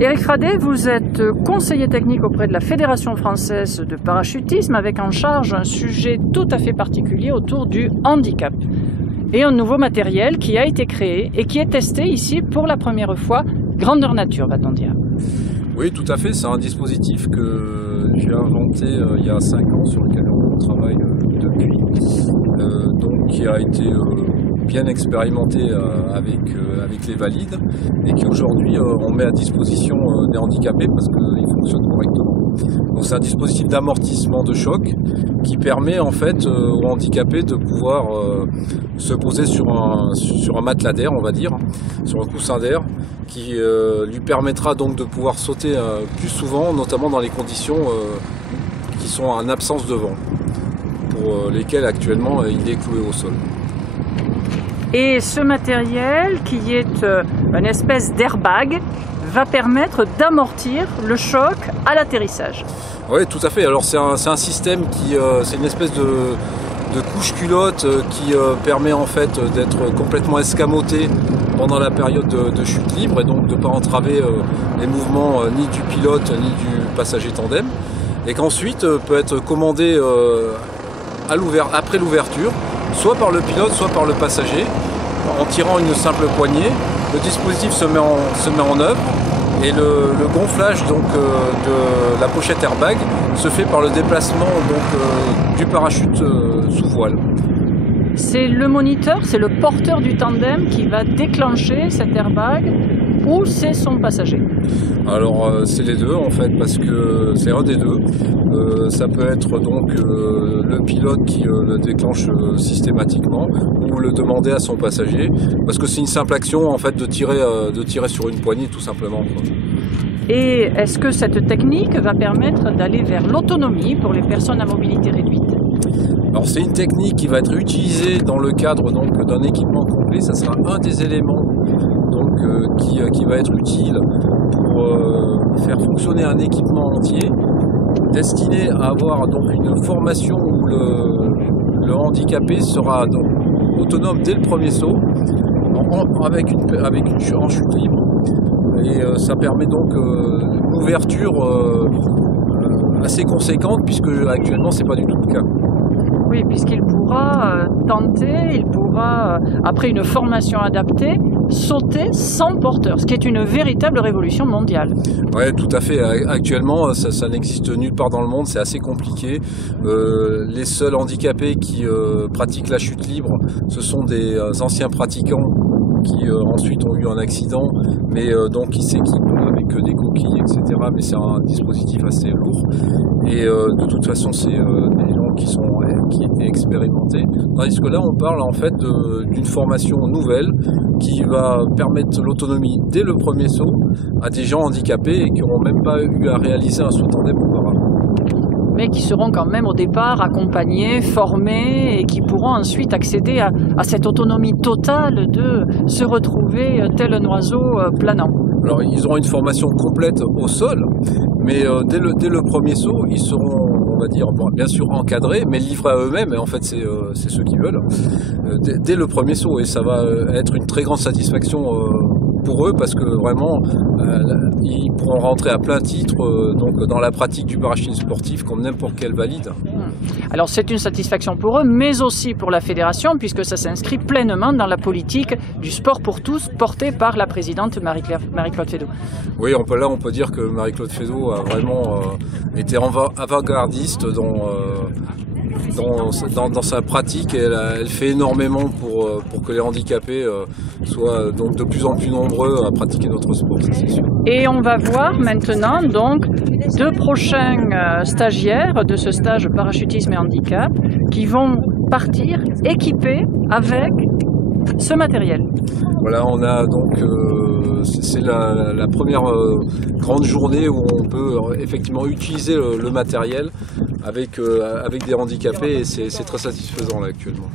Éric Fradet, vous êtes conseiller technique auprès de la Fédération française de parachutisme avec en charge un sujet tout à fait particulier autour du handicap. Et un nouveau matériel qui a été créé et qui est testé ici pour la première fois, grandeur nature va-t-on dire. Oui, tout à fait, c'est un dispositif que j'ai inventé il y a 5 ans, sur lequel on travaille depuis, donc qui a été bien expérimenté avec les valides et qui aujourd'hui on met à disposition des handicapés parce qu'il fonctionne correctement. Donc c'est un dispositif d'amortissement de choc qui permet en fait aux handicapés de pouvoir se poser sur un matelas d'air, on va dire, sur un coussin d'air, qui lui permettra donc de pouvoir sauter plus souvent, notamment dans les conditions qui sont en absence de vent, pour lesquelles actuellement il est cloué au sol. Et ce matériel, qui est une espèce d'airbag, va permettre d'amortir le choc à l'atterrissage. Oui, tout à fait. Alors c'est un système qui, c'est une espèce de couche culotte qui permet en fait d'être complètement escamoté pendant la période de chute libre et donc de ne pas entraver les mouvements ni du pilote ni du passager tandem, et qu'ensuite peut être commandé après l'ouverture, soit par le pilote, soit par le passager, en tirant une simple poignée. Le dispositif se met en œuvre et le gonflage donc, de la pochette airbag se fait par le déplacement donc, du parachute sous voile. C'est le moniteur, c'est le porteur du tandem qui va déclencher cet airbag, ou c'est son passager? Alors c'est les deux en fait, parce que c'est un des deux. Ça peut être donc le pilote qui le déclenche systématiquement, ou le demander à son passager, parce que c'est une simple action en fait de tirer sur une poignée tout simplement, quoi. Et est-ce que cette technique va permettre d'aller vers l'autonomie pour les personnes à mobilité réduite? Alors c'est une technique qui va être utilisée dans le cadre donc d'un équipement complet. Ça sera un des éléments donc qui va être utile pour faire fonctionner un équipement entier, destiné à avoir donc une formation où le handicapé sera donc autonome dès le premier saut, en chute libre, et ça permet donc une ouverture assez conséquente, puisque actuellement c'est pas du tout le cas. Oui, puisqu'il pourra tenter, il pourra, après une formation adaptée, sauter sans porteur, ce qui est une véritable révolution mondiale. Oui, tout à fait. Actuellement, ça n'existe nulle part dans le monde, c'est assez compliqué. Les seuls handicapés qui pratiquent la chute libre, ce sont des anciens pratiquants qui ensuite ont eu un accident, mais donc qui s'équipent avec des coquilles, etc. Mais c'est un dispositif assez lourd. Et de toute façon, c'est des gens qui étaient expérimentés. Tandis que là, on parle en fait d'une formation nouvelle qui va permettre l'autonomie dès le premier saut à des gens handicapés et qui n'auront même pas eu à réaliser un saut tandem auparavant. Mais qui seront quand même au départ accompagnés, formés, et qui pourront ensuite accéder à cette autonomie totale de se retrouver tel un oiseau planant. Alors ils auront une formation complète au sol, mais dès le premier saut, ils seront, on va dire, bien sûr encadrés, mais livrés à eux-mêmes, et en fait c'est ceux qui veulent, dès le premier saut, et ça va être une très grande satisfaction pour eux, parce que vraiment ils pourront rentrer à plein titre donc dans la pratique du parachutisme sportif comme n'importe quel valide. Alors c'est une satisfaction pour eux, mais aussi pour la fédération, puisque ça s'inscrit pleinement dans la politique du sport pour tous portée par la présidente Marie-Claude Fédot. Oui, on peut dire que Marie-Claude Fédot a vraiment été avant-gardiste dans sa pratique, et elle fait énormément pour que les handicapés soient donc de plus en plus nombreux à pratiquer notre sport, ça c'est sûr. Et on va voir maintenant donc 2 prochains stagiaires de ce stage parachutisme et handicap qui vont partir équipés avec ce matériel. Voilà, on a donc c'est la première grande journée où on peut effectivement utiliser le matériel avec des handicapés, et c'est très satisfaisant là actuellement.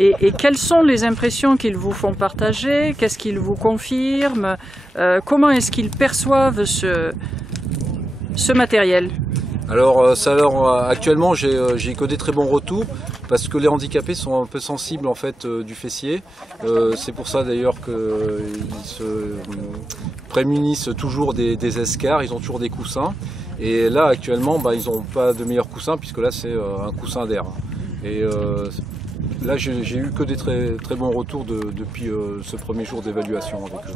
Et quelles sont les impressions qu'ils vous font partager? Qu'est-ce qu'ils vous confirment? Comment est-ce qu'ils perçoivent ce matériel? Alors actuellement j'ai que des très bons retours, parce que les handicapés sont un peu sensibles en fait du fessier. C'est pour ça d'ailleurs qu'ils se prémunissent toujours des escarres, ils ont toujours des coussins. Et là actuellement ils n'ont pas de meilleurs coussins puisque là c'est un coussin d'air. Et là j'ai eu que des très bons retours depuis ce premier jour d'évaluation avec eux.